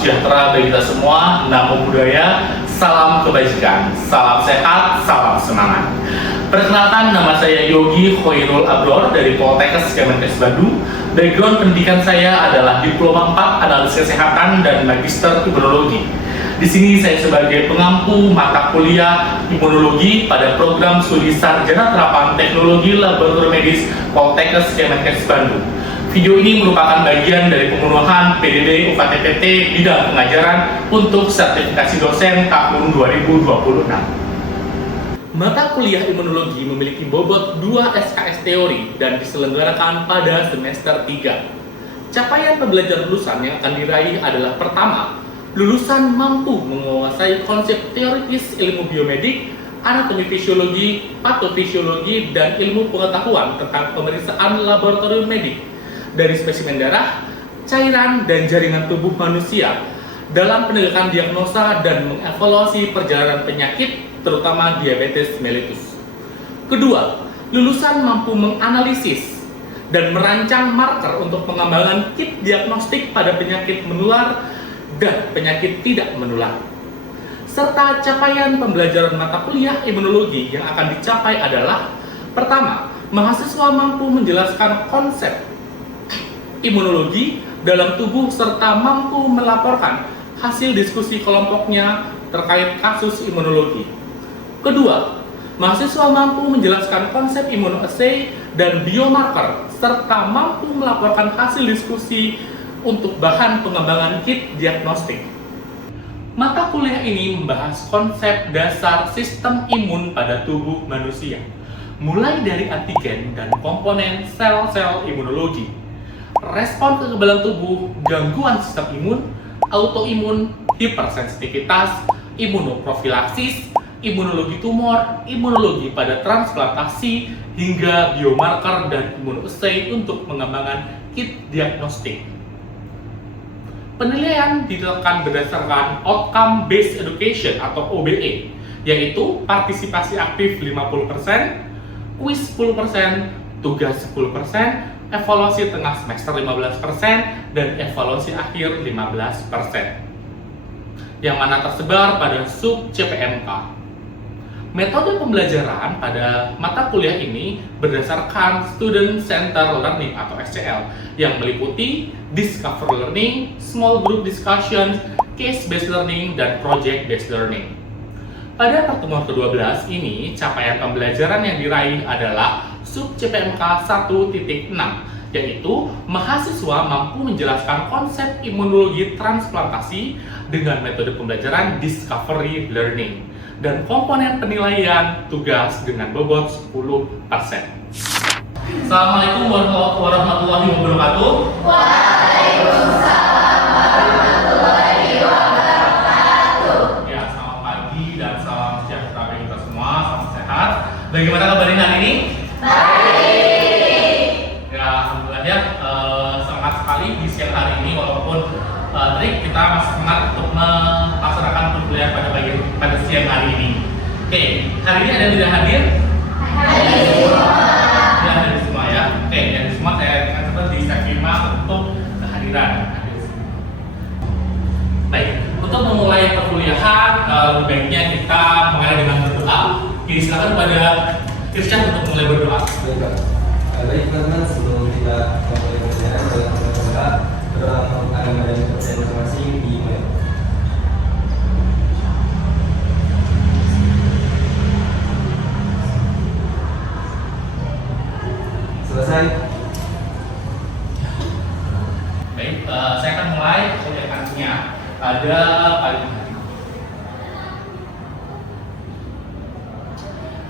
sejahtera bagi kita semua. Namo Buddhaya, salam kebajikan, salam sehat, salam semangat. Perkenalkan, nama saya Yogi Khairul Abror dari Poltekkes Kemenkes Bandung. Background pendidikan saya adalah Diploma 4 Analisis Kesehatan dan Magister Imunologi. Di sini saya sebagai pengampu mata kuliah imunologi pada program studi sarjana terapan teknologi laboratorium medis Poltekkes Kemenkes Bandung. Video ini merupakan bagian dari pemenuhan PDD UKT-PT bidang pengajaran untuk sertifikasi dosen tahun 2026. Mata kuliah imunologi memiliki bobot 2 SKS teori dan diselenggarakan pada semester 3. Capaian pembelajaran lulusan yang akan diraih adalah: pertama, lulusan mampu menguasai konsep teoritis ilmu biomedik, anatomi fisiologi, patofisiologi, dan ilmu pengetahuan tentang pemeriksaan laboratorium medik dari spesimen darah, cairan, dan jaringan tubuh manusia dalam penegakan diagnosa dan mengevaluasi perjalanan penyakit, terutama diabetes mellitus. Kedua, lulusan mampu menganalisis dan merancang marker untuk pengembangan kit diagnostik pada penyakit menular dan penyakit tidak menular. Serta capaian pembelajaran mata kuliah imunologi yang akan dicapai adalah: pertama, mahasiswa mampu menjelaskan konsep imunologi dalam tubuh serta mampu melaporkan hasil diskusi kelompoknya terkait kasus imunologi. Kedua, mahasiswa mampu menjelaskan konsep immunoassay dan biomarker serta mampu melaporkan hasil diskusi untuk bahan pengembangan kit diagnostik. Mata kuliah ini membahas konsep dasar sistem imun pada tubuh manusia, mulai dari antigen dan komponen sel-sel imunologi, respon kekebalan tubuh, gangguan sistem imun, autoimun, hipersensitivitas, imunoprofilaksis, imunologi tumor, imunologi pada transplantasi, hingga biomarker dan immunoassay untuk pengembangan kit diagnostik. Penilaian dilakukan berdasarkan Outcome Based Education atau OBE, yaitu partisipasi aktif 50%, kuis 10%, tugas 10%, evaluasi tengah semester 15%, dan evaluasi akhir 15%, yang mana tersebar pada sub CPMK. Metode pembelajaran pada mata kuliah ini berdasarkan Student Center Learning atau SCL, yang meliputi Discover Learning, Small Group Discussion, Case-Based Learning, dan Project-Based Learning. Pada pertemuan ke-12 ini, capaian pembelajaran yang diraih adalah sub CPMK 1.6, yaitu mahasiswa mampu menjelaskan konsep imunologi transplantasi dengan metode pembelajaran Discovery Learning dan komponen penilaian tugas dengan bobot 10%. Assalamualaikum warahmatullahi wabarakatuh. Waalaikumsalam warahmatullahi wabarakatuh. Ya, selamat pagi dan salam sejahtera bagi kita semua, salam sehat. Bagaimana kabarnya hari ini? Baik. Ya, alhamdulillah ya, semangat sekali di siang hari ini, walaupun tadi kita masih semangat untuk melaksanakan kuliah pada siang hari ini. Oke, hari ini ada yang tidak hadir? Hadir semua. Ya, hadir semua ya. Oke, yang semua saya akan coba di terima untuk kehadiran. Baik, untuk memulai perkuliahan, lebih baiknya kita mulai dengan berdoa. Oke, silakan pada Christian untuk mulai berdoa. Baik teman-teman, sebelum kita mulai pelajaran, berdoa untuk agama dan kepercayaan masing-masing di mana. Selesai. Baik, saya akan mulai kuliahannya pada pagi hari.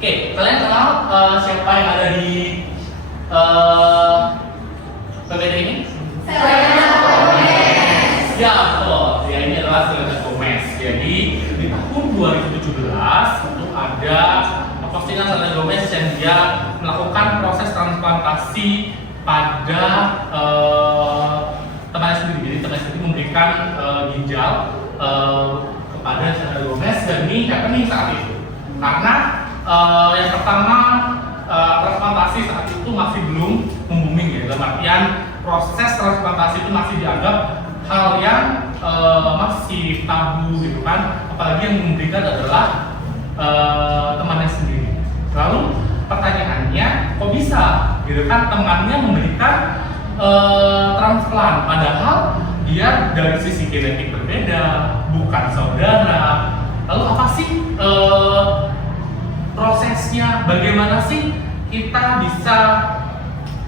Oke, kalian kenal siapa yang ada di PPT ini? Selena Gomez. Ya, betul. Ya, ini adalah Selena Gomez. Jadi di tahun 2017 itu ada postingan Selena Gomez yang dia melakukan proses transplantasi pada temannya sendiri. Jadi temannya sendiri memberikan ginjal kepada Selena Gomez, dan ini happening saat itu. Karena yang pertama, transplantasi saat itu masih belum booming ya, dalam artian proses transplantasi itu masih dianggap hal yang masih tabu gitu kan, apalagi yang memberikan adalah temannya sendiri. Lalu pertanyaannya, kok bisa gitu kan temannya memberikan transplant, padahal dia dari sisi genetik berbeda, bukan saudara. Lalu apa sih prosesnya? Bagaimana sih kita bisa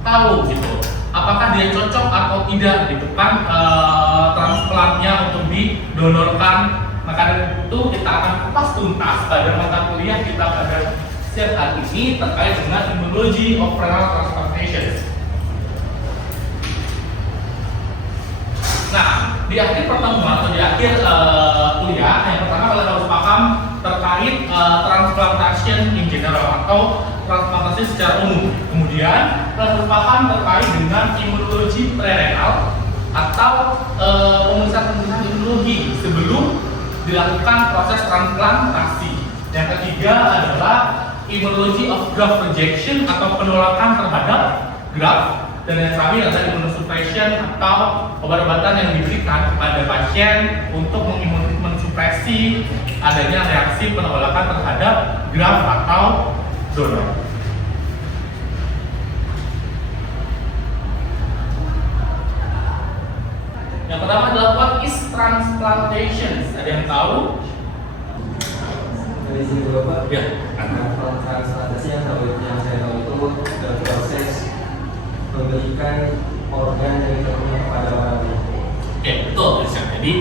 tahu gitu, apakah dia cocok atau tidak gitu kan transplantnya untuk didonorkan? Maka dari itu kita akan kupas tuntas pada mata kuliah kita pada siang hari ini terkait dengan immunology of renal transplantation. Nah, di akhir pertemuan atau di akhir kuliah, yang pertama kalian harus paham terkait transplantation in general atau transplantasi secara umum. Kemudian kalian harus paham terkait dengan immunology prerenal atau pemeriksaan imunologi sebelum dilakukan proses transplantasi. Yang ketiga adalah immunology of graft rejection atau penolakan terhadap graft. Dan yang terakhir adalah immunosuppression atau obat-obatan yang diberikan kepada pasien untuk mensupresi adanya reaksi penolakan terhadap graft atau donor. Yang pertama adalah what is transplantation? Ada yang tahu? Dari sini dulu Pak. Ya. Transplantasi yang saya tahu itu proses memberikan organ yang kita punya kepada orang lain. Oke, betul. Jadi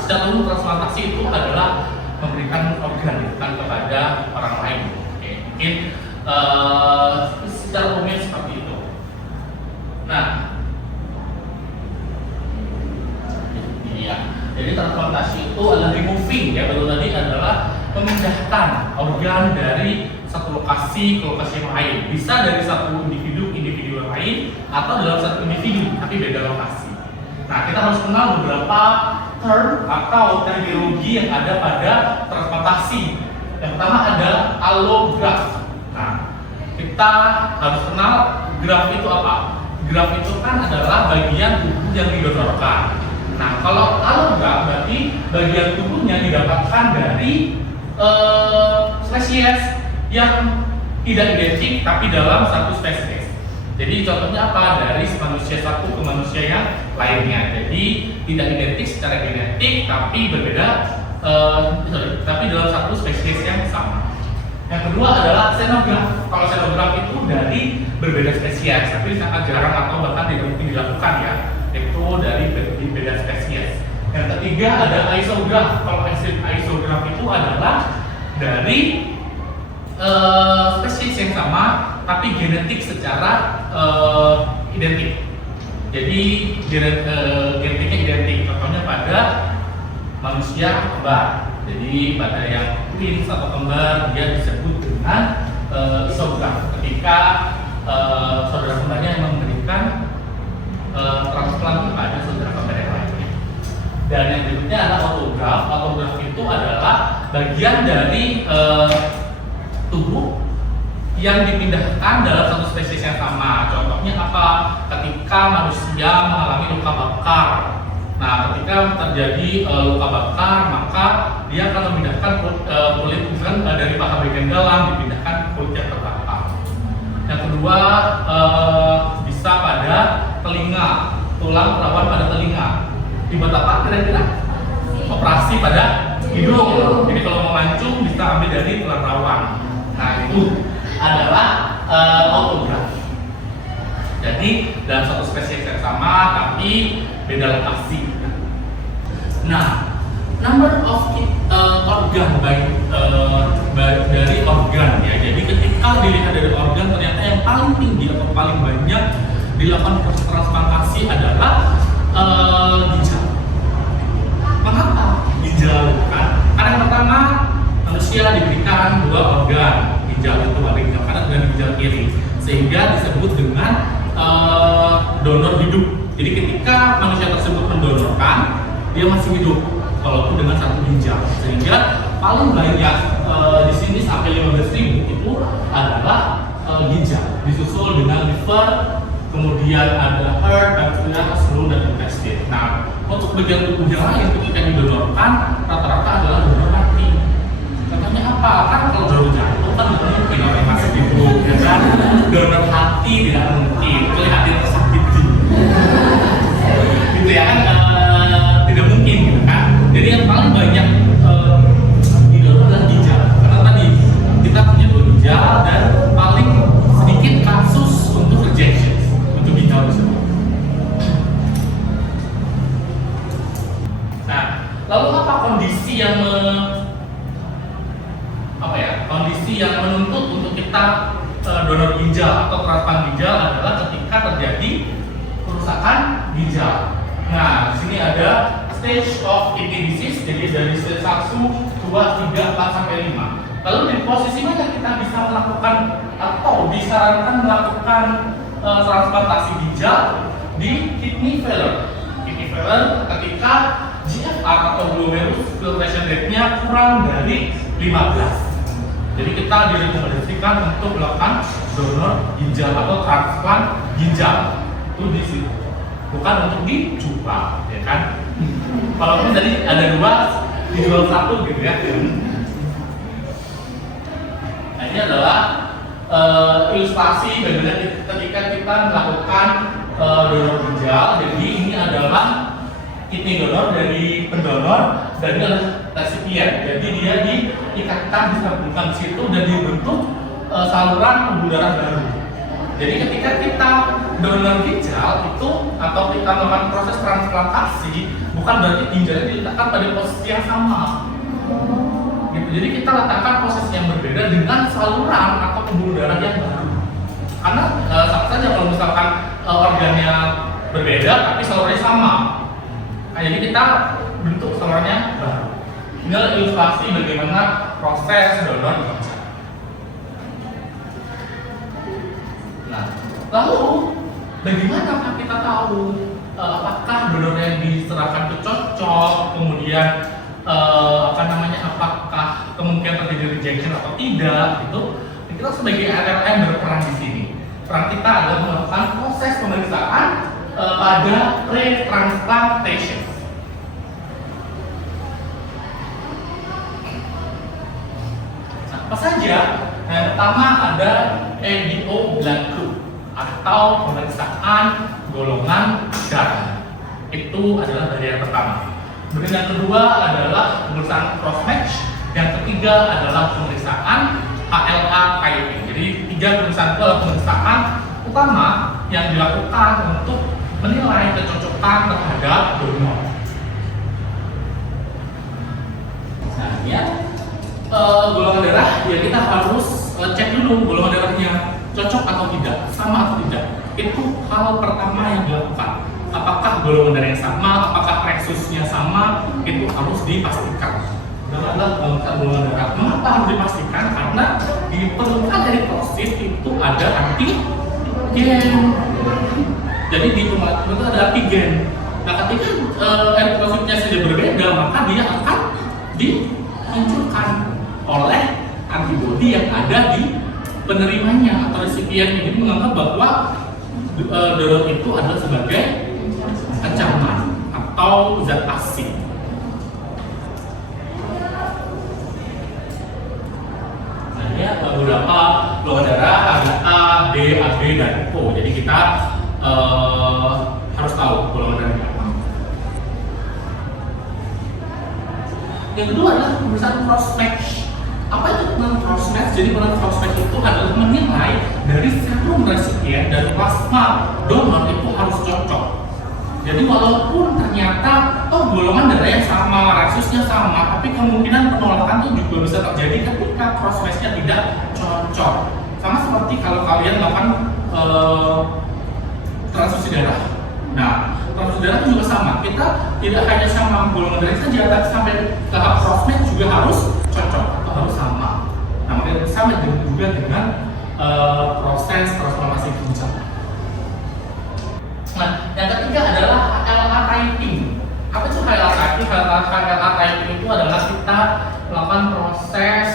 secara umum transplantasi itu adalah memberikan organ kan kepada orang lain. Oke, mungkin secara umumnya seperti itu. Nah, iya. Jadi transplantasi itu adalah removing, ya betul tadi, adalah memindahkan organ dari satu lokasi ke lokasi yang lain. Bisa dari satu individu yang lain atau dalam satu individu tapi beda lokasi. Nah, kita harus kenal beberapa term atau terminologi yang ada pada transplantasi. Yang pertama ada allograft. Nah, kita harus kenal graft itu apa. Graft itu kan adalah bagian tubuh yang didonorkan. Nah, kalau allograft berarti bagian tubuhnya didapatkan dari spesies yang tidak identik tapi dalam satu spesies. Jadi contohnya apa? Dari manusia satu ke manusia yang lainnya. Jadi tidak identik secara genetik tapi berbeda, tapi dalam satu spesies yang sama. Yang kedua adalah xenograft. Kalau xenograft itu dari berbeda spesies, tapi sangat jarang atau bahkan tidak mungkin dilakukan ya. Itu dari berbeda spesies. Yang ketiga ada isograf. Kalau isograf itu adalah dari spesies yang sama tapi genetik secara identik. Jadi genetiknya identik. Contohnya pada manusia kembar. Jadi pada yang twins atau kembar dia disebut dengan isograf. Ketika saudara kembarnya memberikan transplant kepada saudara kembar yang lainnya. Dan yang berikutnya adalah autograf. Autograf itu adalah bagian dari tubuh yang dipindahkan dalam satu spesies yang sama. Contohnya apa? Ketika manusia mengalami luka bakar. Nah, ketika terjadi luka bakar, maka dia akan memindahkan kulit dari paha bagian dalam dipindahkan ke kulit yang terbakar. Yang kedua bisa pada telinga, tulang rawan pada telinga. Dibuat apa kira-kira? Operasi pada hidung. Jadi kalau mau mancung bisa ambil dari tulang rawan. Nah, itu adalah autograf. Jadi dalam satu spesies yang sama tapi beda lokasi. Nah, number of organ dari organ ya. Jadi ketika dilihat dari organ ternyata yang paling tinggi atau paling banyak dilakukan proses transplantasi adalah ginjal. Mengapa ginjal? Karena yang pertama manusia diberikan dua organ, ginjal itu ada ginjal kanan dan ginjal kiri, sehingga disebut dengan donor hidup. Jadi ketika manusia tersebut mendonorkan, dia masih hidup walaupun dengan satu ginjal. Sehingga paling banyak di sini sampai 15.000 itu adalah ginjal, disusul dengan liver, kemudian ada heart, pankreas, lung dan intestine. Nah, Untuk bagian tubuh yang lain ketika didonorkan rata-rata adalah donor hati. Contohnya apa? Kan kalau donor jantung kan tidak mungkin orang masih hidup, ya kan? Donor hati tidak mungkin, kecuali hati yang sakit gitu ya kan, tidak mungkin gitu kan. Jadi yang paling banyak didonor adalah ginjal, karena tadi kita punya 2 ginjal dan paling sedikit kasus untuk rejection untuk ginjal tersebut. Nah, lalu apa kondisi yang kondisi yang menuntut untuk kita donor ginjal atau transplant ginjal adalah ketika terjadi kerusakan ginjal. Nah, di sini ada stage of kidney disease, jadi dari stage 1, 2, 3, 4 sampai 5. Lalu di posisi mana kita bisa melakukan atau disarankan melakukan transplantasi ginjal? Di kidney failure. Kidney failure ketika GFR atau glomerulus filtration rate-nya kurang dari 15. Jadi kita direkomendasikan untuk melakukan donor ginjal atau transplant ginjal. Itu di situ. Bukan untuk dijual, ya kan? Walaupun tadi ada 2, dijual 1 gitu ya. Nah, ini adalah ilustrasi bagaimana ketika kita melakukan donor ginjal. Jadi ini adalah kidney donor dari pendonor dan ini adalah resipien. Jadi dia diikatkan, disambungkan di situ dan dibentuk saluran pembuluh darah baru. Jadi ketika kita donor ginjal itu atau kita melakukan proses transplantasi, bukan berarti ginjalnya diletakkan pada posisi yang sama. Gitu. Jadi kita letakkan posisi yang berbeda dengan saluran atau pembuluh darah yang baru. Karena sama saja kalau misalkan organnya berbeda tapi salurannya sama. Nah, jadi kita bentuk salurannya baru. Ini adalah ilustrasi bagaimana proses donor ginjal. Nah, lalu bagaimana kita tahu apakah donor yang diserahkan itu cocok, kemudian apakah kemungkinan terjadi rejection atau tidak gitu. Kita sebagai RLM berperan di sini. Peran kita adalah melakukan proses pemeriksaan pada pre-transplantation. Nah, apa saja? Nah, yang pertama ada EDO blood group atau pemeriksaan golongan darah. Itu adalah bagian pertama. Kemudian yang kedua adalah pemeriksaan cross match. Yang ketiga adalah pemeriksaan HLA typing. Jadi 3 pemeriksaan itu adalah pemeriksaan utama yang dilakukan untuk menilai kecocokan terhadap donor. Nah, ya golongan darah ya kita harus cek dulu golongan darahnya cocok atau tidak, sama atau tidak. Itu hal pertama yang dilakukan. Apakah golongan darahnya sama, apakah resusnya sama, itu harus dipastikan. Dan adalah golongan darah. Mengapa harus dipastikan? Karena diperlukan eritrosit itu ada antigen. Jadi di tempat itu ada antigen. Nah, ketika eritrositnya sudah berbeda, maka dia akan dimunculkan oleh antibodi yang ada di penerimanya atau resipiennya. Jadi menganggap bahwa donor itu adalah sebagai ancaman atau zat asing. Nah, ini beberapa golongan darah ada A, B, AB, dan O. Jadi kita harus tahu golongan darahnya apa. Yang kedua adalah pemeriksaan cross match. Apa itu pemeriksaan cross match? Jadi pemeriksaan cross match itu adalah menilai dari serum resipien dan plasma donor itu harus cocok. Jadi walaupun ternyata golongan darahnya sama, resusnya sama, tapi kemungkinan penolakan itu juga bisa terjadi ketika cross match-nya tidak cocok. Sama seperti kalau kalian melakukan transfusi darah. Nah, transfusi darah juga sama. Kita tidak hanya sama golongan darah saja, tapi sampai tahap cross match juga harus cocok atau harus sama. Nah, makanya sama juga dengan proses transformasi ginjal. Nah, yang ketiga adalah HLA typing. Apa itu HLA typing? HLA typing itu adalah kita melakukan proses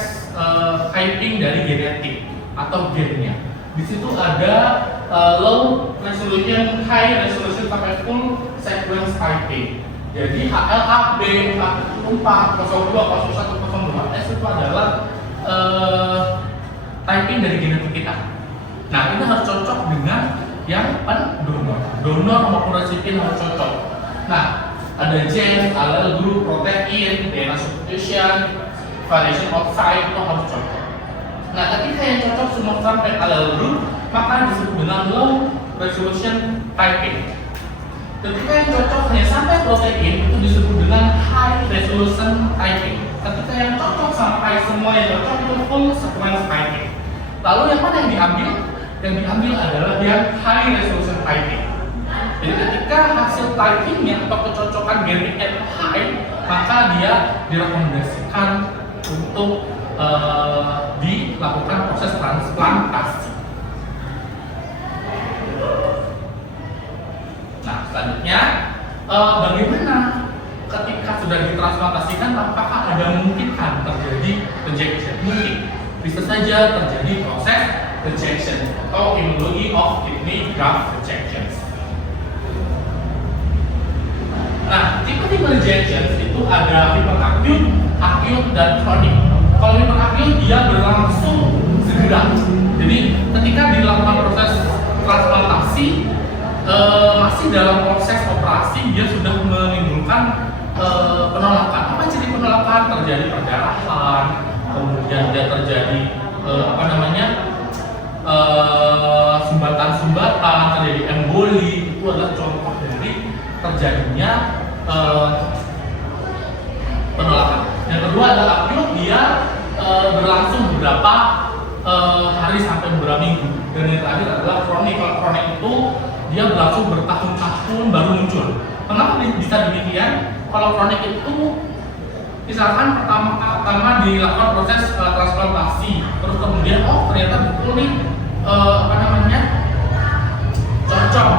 typing dari genetik atau gennya. Di situ ada low resolution, high resolution sampai full sequence typing. Jadi HLA, B, K4, 02, 01, 02, S itu adalah typing dari genetik kita. Nah, ini harus cocok dengan yang pendonor. Donor maupun resipien harus cocok. Nah, ada gen, allele group, protein, DNA substitution, variation of site itu harus cocok. Nah, ketika yang cocok semua sampai allele group, maka disebut dengan low resolution typing. Ketika yang cocok hanya sampai protein itu disebut dengan high resolution typing. Ketika yang cocok sampai semua yang cocok itu full sequence typing. Lalu yang mana yang diambil? Yang diambil adalah yang high resolution typing. Jadi ketika hasil typingnya atau kecocokan genetiknya high, maka dia direkomendasikan untuk dilakukan proses transplantasi. Nah, selanjutnya bagaimana ketika sudah ditransplantasikan, apakah ada mungkinkan terjadi rejection? Mungkin, bisa saja terjadi proses rejection atau immunology of kidney graft rejection. Nah, tipe-tipe rejection itu ada hiperakut, akut, dan kronik. Kalau hiperakut dia berlangsung segera. Jadi ketika dilakukan proses transplantasi, masih dalam proses operasi dia sudah menimbulkan penolakan. Apa jadi penolakan? Terjadi perdarahan, kemudian dia terjadi sumbatan-sumbatan, terjadi emboli. Itu adalah contoh dari terjadinya penolakan. Yang kedua adalah akut, dia berlangsung beberapa hari sampai beberapa minggu. Dan yang terakhir adalah kronik. Kalau kronik itu dia berlangsung bertahun-tahun baru muncul. Kenapa bisa demikian? Kalau kronik itu misalkan pertama dilakukan proses transplantasi, terus kemudian ternyata betul nih cocok.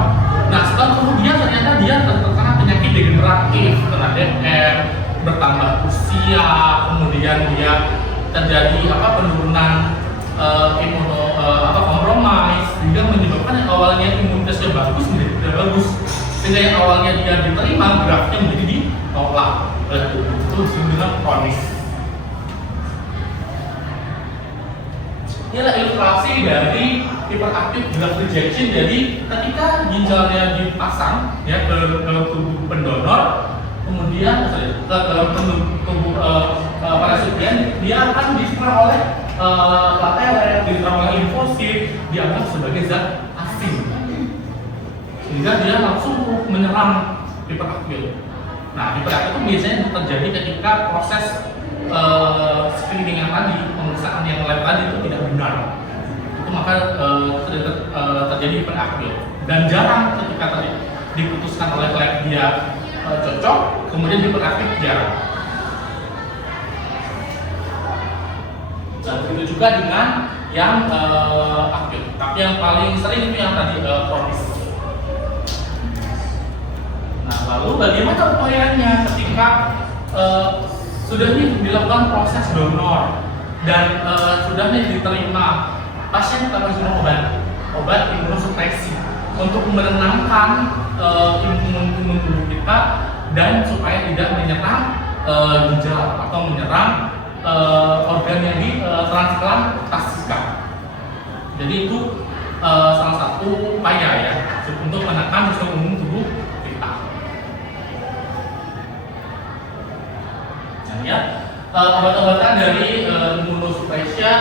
Nah, setelah kemudian ternyata dia terkena penyakit degeneratif, kena DM, bertambah usia, kemudian dia terjadi penurunan kompromis, sehingga menyebabkan yang awalnya imunitasnya bagus menjadi tidak bagus, sehingga yang awalnya dia diterima graftnya menjadi ditolak. Itu disebut dengan kronis. Inilah ilustrasi dari hiperakut graft rejection. Jadi ketika ginjalnya dipasang ya ke tubuh pendonor, kemudian ke dalam tubuh resipien, dia akan diserang oleh platelet, diserang oleh limfosit, dianggap sebagai zat asing, sehingga dia langsung menyerang hiperakut. Nah, hiperakut itu biasanya terjadi ketika proses screening yang tadi, pemeriksaan yang lab tadi itu tidak benar. Itu maka terjadi hiperakut. Dan jarang ketika diputuskan oleh lab dia cocok, kemudian hiperakut jarang. Dan begitu juga dengan yang akut. Tapi yang paling sering itu yang tadi kronis. Nah, lalu bagaimana upayanya ketika sudah dilakukan proses donor dan sudah diterima, pasien kita kasih obat imunosupresi untuk menenangkan imun tubuh kita dan supaya tidak menyerang ginjal atau menyerang organ yang ditransplantasikan. Jadi itu salah satu upaya ya untuk menekan sistem imun tubuh kita. Nah ya, obat-obatan dari immunosuppression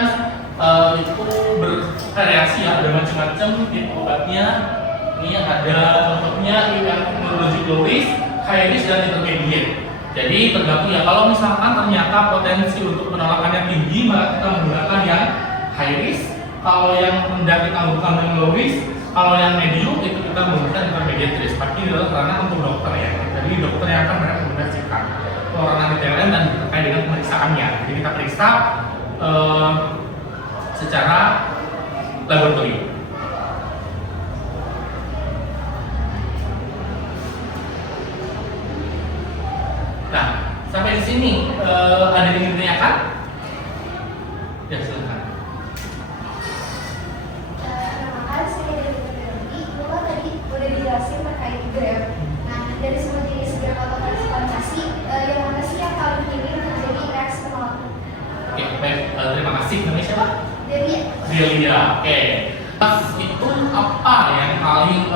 itu bervariasi ya, ada macam-macam tipe obatnya. Ini ada contohnya immunologic low risk, high risk, dan intermediate. Jadi tergantung ya, kalau misalkan ternyata potensi untuk penolakannya tinggi, maka kita menggunakan yang high risk. Kalau yang rendah kita menggunakan yang low risk. Kalau yang medium itu kita menggunakan intermediate risk. Tapi ini adalah karena untuk dokter ya. Jadi dokter yang akan merekomendasikan pengeluaran antitelen dan terkait dengan pemeriksaannya. Jadi kita periksa secara laboratorium. Nah, sampai di sini ada yang ingin ditanyakan? Ya, silakan. Nama saya dari Bapak tadi udah dijelasin terkait grab. Nah, dari semua jenis grab atau kasih. Namanya siapa? Delia. Oke. Itu apa yang paling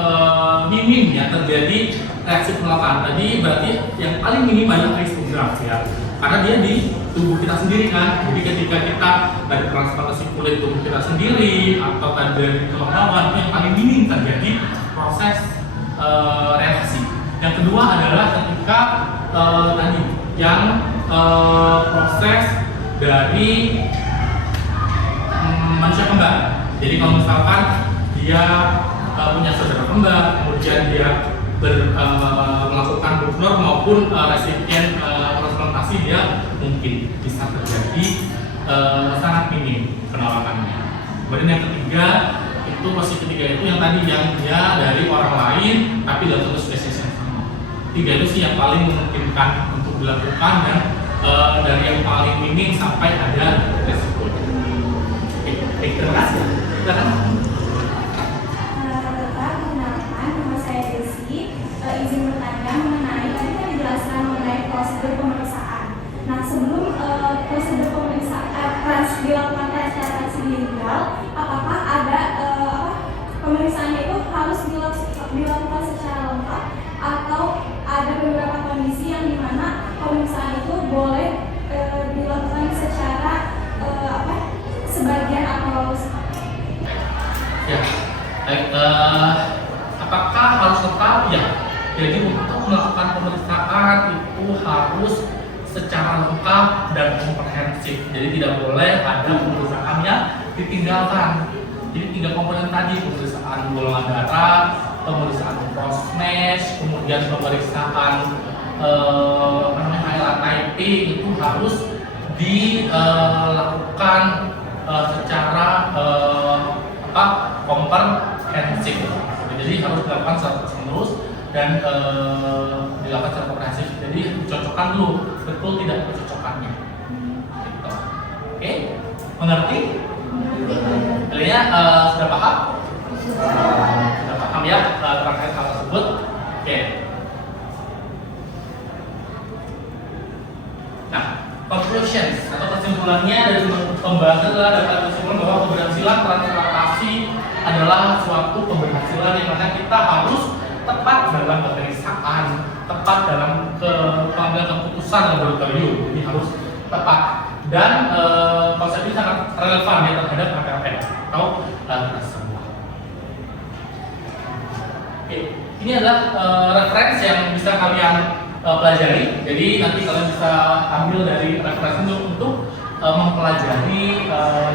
minim ya terjadi reaksi penolakan? Tadi berarti yang paling minim adalah kristograf ya. Karena dia di tubuh kita sendiri kan. Jadi ketika kita dari transplantasi kulit tubuh kita sendiri atau dari tulang hewan, itu yang paling minim terjadi proses reaksi. Yang kedua adalah ketika tadi yang proses dari manusia kembar. Jadi kalau misalkan dia punya saudara kembar, kemudian dia melakukan donor maupun resipien transplantasi, dia mungkin bisa terjadi sangat minim penolakannya. Kemudian yang ketiga, itu posisi ketiga itu yang tadi yang dia dari orang lain tapi dalam satu spesies yang sama. Tiga itu sih yang paling memungkinkan untuk dilakukan dan dari yang paling minim sampai ada resiko. Oke, terima kasih. Silakan. Nama saya Desi. Izin bertanya mengenai tadi kan dijelaskan mengenai prosedur pemeriksaan. Nah, sebelum prosedur pemeriksaan dilakukan transplantasi ginjal, apakah ada pemeriksaannya itu harus dilakukan secara lengkap atau ada beberapa kondisi yang dimana pemeriksaan itu boleh dilakukan secara sebagian atau ya, baik. Apakah harus lengkap? Ya. Jadi untuk melakukan pemeriksaan itu harus secara lengkap dan komprehensif. Jadi tidak boleh ada pemeriksaan yang ditinggalkan. Jadi 3 komponen tadi, pemeriksaan golongan darah, pemeriksaan prosmes, kemudian pemeriksaan highlight typing itu harus dilakukan secara komprehensif. Jadi harus dilakukan secara terus dan dilakukan secara komprehensif. Jadi dicocokkan dulu, betul tidak kecocokannya. Gitu. Oke, mengerti? Kalian sudah paham? Sudah paham ya terkait hal tersebut? Oke. Nah, conclusions atau kesimpulannya dari pembahasan adalah dapat kesimpulan bahwa keberhasilan transplantasi adalah suatu keberhasilan yang mana kita harus tepat dalam pemeriksaan, tepat dalam pengambilan keputusan laboratorium. Ini harus tepat dan konsep ini sangat relevan ya terhadap KPRN atau kita semua. Oke, ini adalah referensi yang bisa kalian pelajari. Jadi nanti kalian bisa ambil dari referensi untuk mempelajari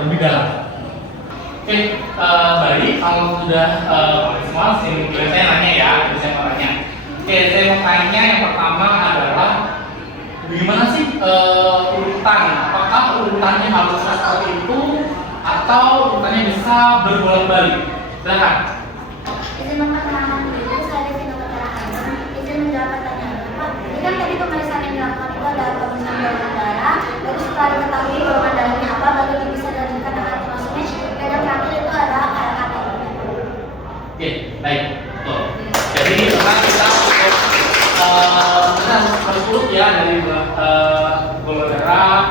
lebih dalam. Oke, baik. Kalau sudah semua, saya nanya ya, saya mau tanya. Oke, saya mau tanya yang pertama adalah bagaimana sih urutan? Apakah urutannya harus seperti itu atau urutannya bisa berbolak-balik? Silakan. izin memperkenalkan diri, saya Devi Novatara. Izin menjawab pertanyaan Pak. Ini kan tadi pemeriksaan yang dilakukan itu ada pemeriksaan golongan darah, lalu setelah diketahui golongan darahnya apa, baru bisa dilanjutkan dengan prosmes, dan yang terakhir itu ada KTP. Oke, baik. Betul. Jadi sekarang kita harus urut ya dari golongan darah,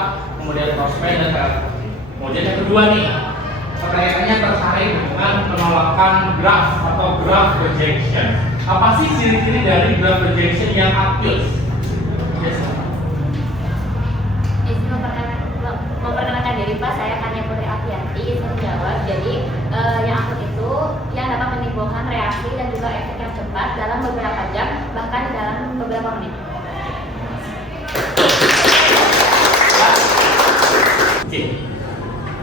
kemudian prospek dan KTP. Kemudian yang kedua nih, pertanyaannya terkait dengan penolakan graft atau graft rejection. Apa sih ciri-ciri dari graft rejection yang akut? Yes. Izin memperkenalkan diri Pak, saya Kania Putri Afianti. Izin menjawab. Jadi yang akut itu yang dapat menimbulkan reaksi dan juga efek yang cepat dalam beberapa jam, bahkan dalam beberapa menit. Oke.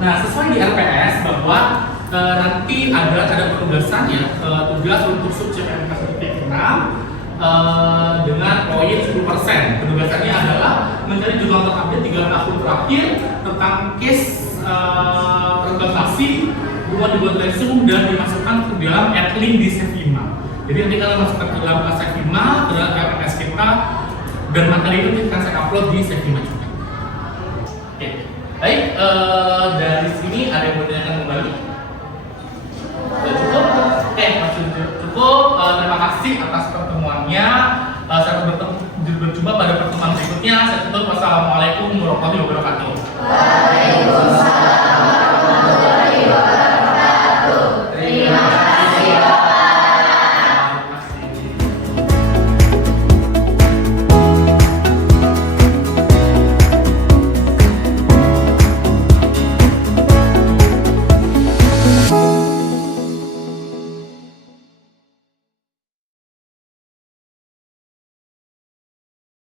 Nah, sesuai di RPS bahwa nanti ada penugasan ya, tugas untuk sub CPNK 1.6 dengan poin 10%. Penugasannya adalah mencari jurnal terupdate 3 tahun terakhir tentang case transplantasi hubungan dibuat langsung dan dimasukkan ke dalam adlink di Sevima. Jadi nanti kalian masukkan ke dalam Sevima, ke dalam RPS kita, dan materi itu kita akan saya upload di Sevima juga. Oke. Baik, dari sini ada yang mau ditanyakan kembali? Sudah cukup? Oke, masih cukup. Terima kasih atas pertemuannya. Sampai berjumpa pada pertemuan berikutnya. Saya tutup. Wassalamualaikum warahmatullahi wabarakatuh. Waalaikumsalam.